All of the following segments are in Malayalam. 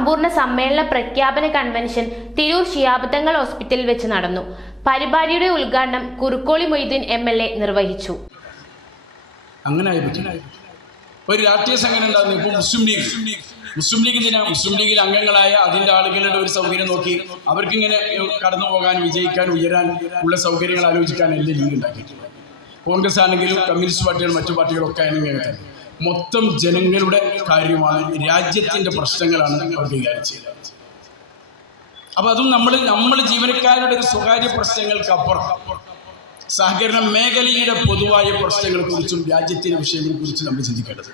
സമ്പൂർണ സമ്മേളന പ്രഖ്യാപന കൺവെൻഷൻ തിരൂർ ഷിയാബത്തങ്ങൾ ഹോസ്പിറ്റലിൽ വെച്ച് നടന്നു. പരിപാടിയുടെ ഉദ്ഘാടനം Kurukkoli Moideen M L A നിർവഹിച്ചു. ഒരു രാഷ്ട്രീയ സംഘടന ഉണ്ടായിരുന്നു ഇപ്പോൾ മുസ്ലിം ലീഗ്. മുസ്ലിം ലീഗ് ഇതിനാ മുസ്ലിം ലീഗിൽ അംഗങ്ങളായ അതിന്റെ ആളുകളുടെ ഒരു സൗകര്യം നോക്കി അവർക്കിങ്ങനെ കടന്നു പോകാൻ വിജയിക്കാൻ ഉയരാൻ ഉള്ള സൗകര്യങ്ങൾ ആലോചിക്കാൻ എല്ലാ ലീഗ് ഉണ്ടാക്കിയിട്ടുള്ളത് കോൺഗ്രസ് ആണെങ്കിലും കമ്മ്യൂണിസ്റ്റ് പാർട്ടികളും മറ്റു പാർട്ടികളൊക്കെ ആണെങ്കിൽ മൊത്തം ജനങ്ങളുടെ കാര്യമാണ് രാജ്യത്തിന്റെ പ്രശ്നങ്ങളാണ് അവർ കൈകാര്യം അപ്പൊ അപ്പോൾ അതും നമ്മൾ നമ്മൾ ജീവനക്കാരുടെ ഒരു സ്വകാര്യ പ്രശ്നങ്ങൾക്ക് അപ്പുറം. സഹകരണ മേഖലയുടെ പൊതുവായ പ്രശ്നങ്ങളെക്കുറിച്ചും രാജ്യത്തിന്റെ വിഷയങ്ങളെക്കുറിച്ചും നമ്മൾ ചിന്തിക്കേണ്ടത്.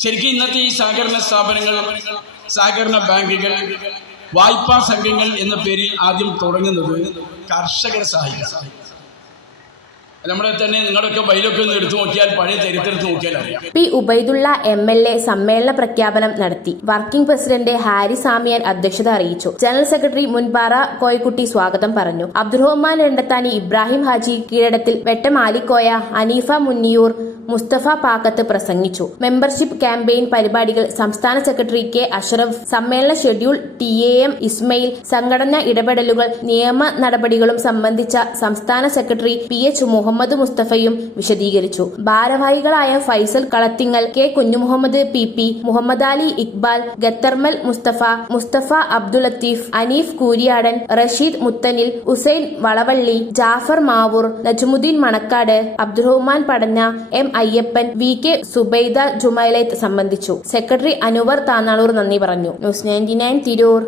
ശരിക്കും ഇന്നത്തെ ഈ സഹകരണ സ്ഥാപനങ്ങൾ സഹകരണ ബാങ്കുകൾ വായ്പാ സംഘങ്ങൾ എന്ന പേരിൽ ആദ്യം തുടങ്ങുന്നത് കർഷകരെ സഹായിക്കാൻ തന്നെ ബൈലൊക്കെ P. Ubaidulla M L A സമ്മേളന പ്രഖ്യാപനം നടത്തി. വർക്കിംഗ് പ്രസിഡന്റ് ഹാരി സാമിയൻ അധ്യക്ഷത അറിയിച്ചു. ജനറൽ സെക്രട്ടറി മുൻപാറ കോയക്കുട്ടി സ്വാഗതം പറഞ്ഞു. അബ്ദുറഹ്മാൻ രണ്ടത്താനി ഇബ്രാഹിം ഹാജി കീഴടത്തിൽ വെട്ടമാലിക്കോയ അനീഫ മുന്നിയൂർ മുസ്തഫ പാക്കത്ത് പ്രസംഗിച്ചു. മെമ്പർഷിപ്പ് ക്യാമ്പയിൻ പരിപാടികൾ സംസ്ഥാന സെക്രട്ടറി കെ അഷറഫ് സമ്മേളന schedule T A M Ismail സംഘടനാ ഇടപെടലുകൾ നിയമ നടപടികളും സംബന്ധിച്ച സംസ്ഥാന സെക്രട്ടറി പി എച്ച് മുഹമ്മദ് മുസ്തഫയും വിശദീകരിച്ചു. ഭാരവാഹികളായ Faisal Kalathingal K Kunjumuhammad P P Muhammad Ali Iqbal Gatharmal Mustafa Mustafa Abdul Latheef Aneef Kooriyadan Rasheed Muthanil Usain Valavalli Jafar Mavoor Najmudheen Manakkad Abdurahman പടഞ്ഞ M Ayyappan V K Subaida Jumailath സംബന്ധിച്ചു. സെക്രട്ടറി അനുവർ താനാളൂർ നന്ദി പറഞ്ഞു. News ninety nine Tirur.